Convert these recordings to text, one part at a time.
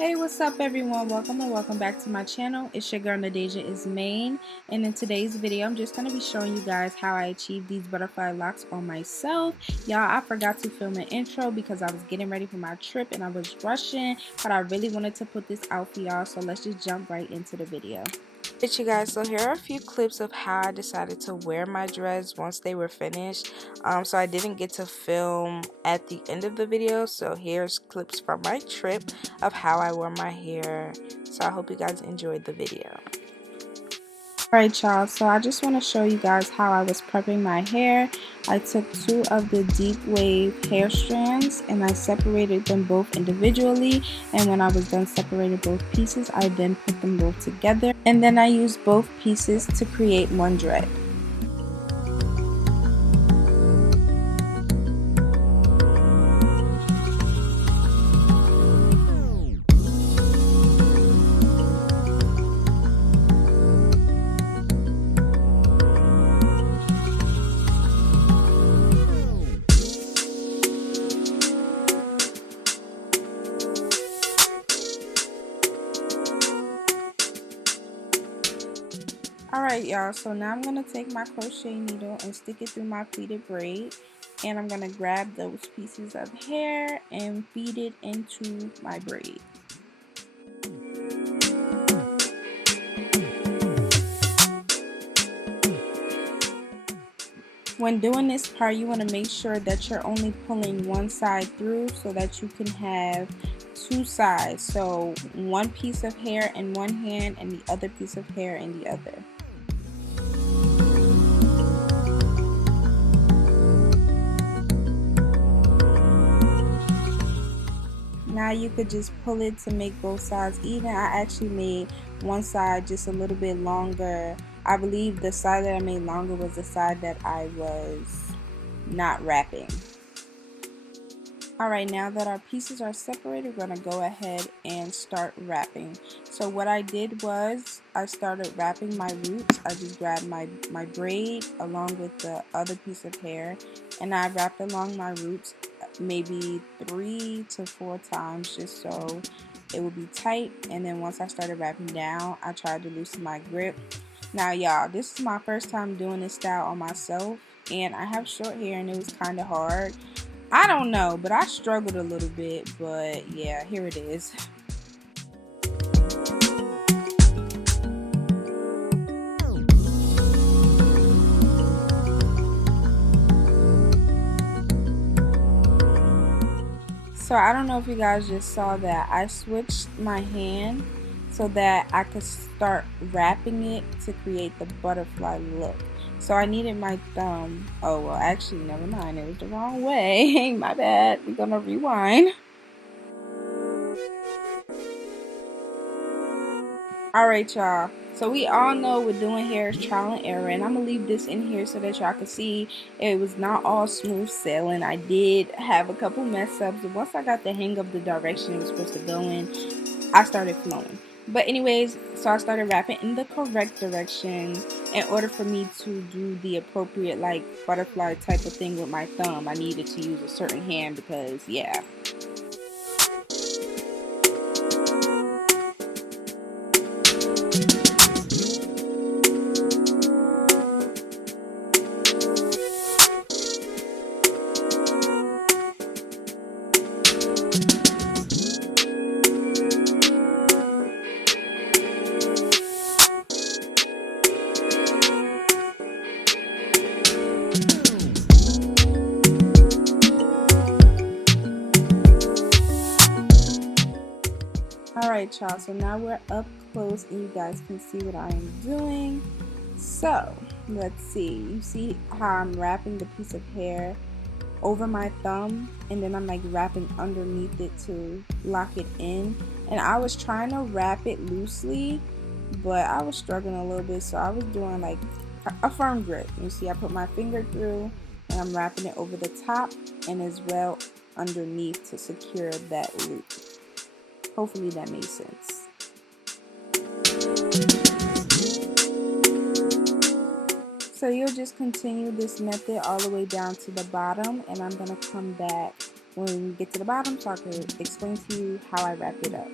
Hey, what's up everyone? Welcome back to my channel. It's your girl Nadayzia Ismain, and in today's video I'm just going to be showing you guys how I achieved these butterfly locks on myself. Y'all, I forgot to film an intro because I was getting ready for my trip and I was rushing, but I really wanted to put this out for y'all, so let's just jump right into the video. Alright you guys, so here are a few clips of how I decided to wear my dreads once they were finished. So I didn't get to film at the end of the video, so here's clips from my trip of how I wore my hair. So I hope you guys enjoyed the video. Alright y'all, so I just want to show you guys how I was prepping my hair. I took two of the deep wave hair strands and I separated them both individually, and when I was done separating both pieces, I then put them both together, and then I used both pieces to create one dread. Alright y'all, so now I'm going to take my crochet needle and stick it through my pleated braid, and I'm going to grab those pieces of hair and feed it into my braid. When doing this part, you want to make sure that you're only pulling one side through so that you can have two sides. So one piece of hair in one hand and the other piece of hair in the other. Now you could just pull it to make both sides even. I actually made one side just a little bit longer. I believe the side that I made longer was the side that I was not wrapping. Alright, now that our pieces are separated, we're going to go ahead and start wrapping. So what I did was I started wrapping my roots. I just grabbed my braid along with the other piece of hair, and I wrapped along my roots maybe 3 to 4 times just so it would be tight. And then once I started wrapping down, I tried to loosen my grip. Now y'all, this is my first time doing this style on myself, and I have short hair and it was kind of hard. I don't know, but I struggled a little bit, but yeah, here it is. So I don't know if you guys just saw that I switched my hand so that I could start wrapping it to create the butterfly look. So I needed my thumb. Oh, well, actually, never mind. It was the wrong way. My bad. We're going to rewind. Alright, y'all. So we all know with doing hair is trial and error, and I'm going to leave this in here so that y'all can see it was not all smooth sailing. I did have a couple mess ups, but once I got the hang of the direction it was supposed to go in, I started flowing. But anyways, so I started wrapping in the correct direction in order for me to do the appropriate like butterfly type of thing with my thumb. I needed to use a certain hand because yeah. Alright y'all, so now we're up close and you guys can see what I am doing. So let's see, you see how I'm wrapping the piece of hair over my thumb, and then I'm like wrapping underneath it to lock it in, and I was trying to wrap it loosely but I was struggling a little bit, so I was doing like a firm grip. You see I put my finger through and I'm wrapping it over the top and as well underneath to secure that loop. Hopefully that made sense. So you'll just continue this method all the way down to the bottom, and I'm going to come back when we get to the bottom so I can explain to you how I wrap it up.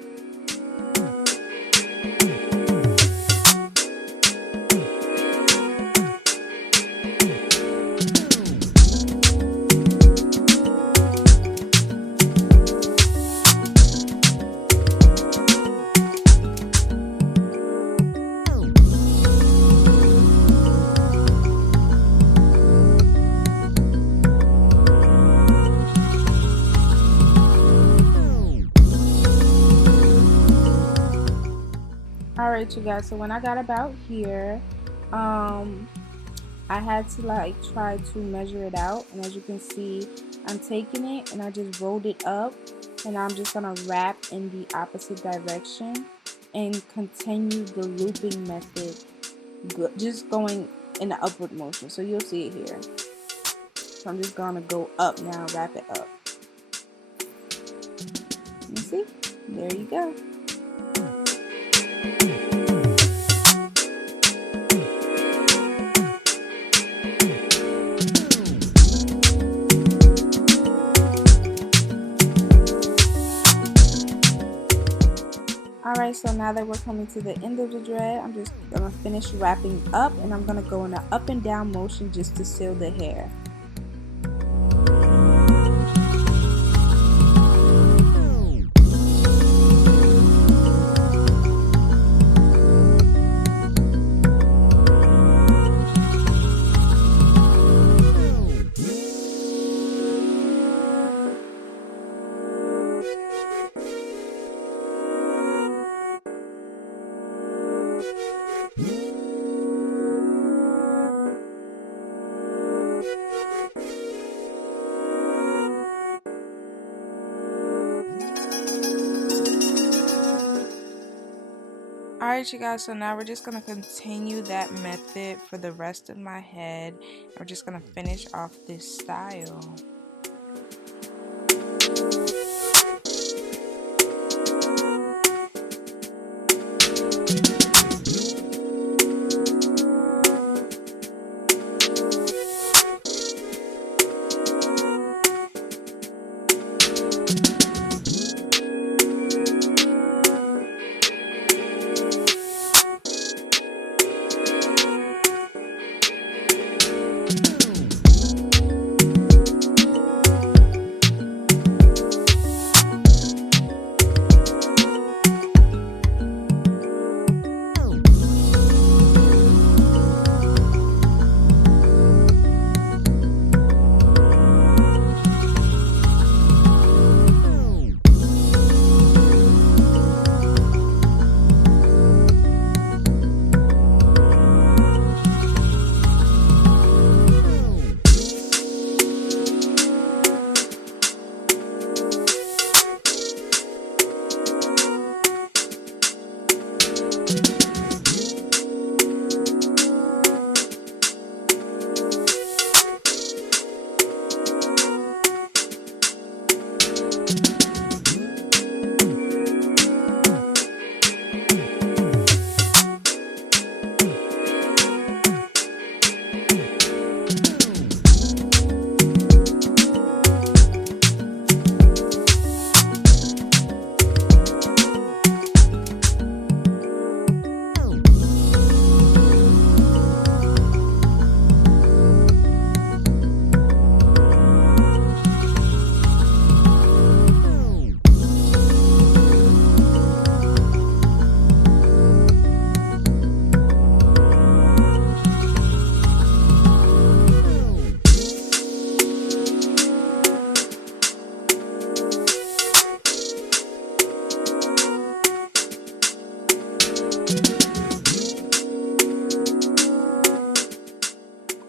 Alright, you guys, so when I got about here, I had to like try to measure it out, and as you can see, I'm taking it and I just rolled it up, and I'm just gonna wrap in the opposite direction and continue the looping method, just going in the upward motion. So you'll see it here. So I'm just gonna go up now, wrap it up. You see? There you go. Alright, so now that we're coming to the end of the dread, I'm just gonna finish wrapping up, and I'm gonna go in an up and down motion just to seal the hair. Alright, you guys, so now we're just going to continue that method for the rest of my head. We're just going to finish off this style.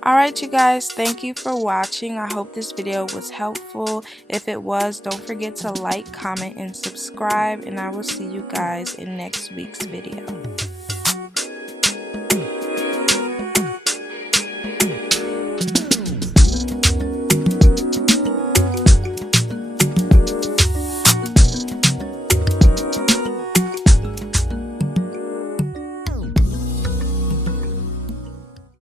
Alright, you guys, thank you for watching. I hope this video was helpful. If it was, don't forget to like, comment, and subscribe, and I will see you guys in next week's video.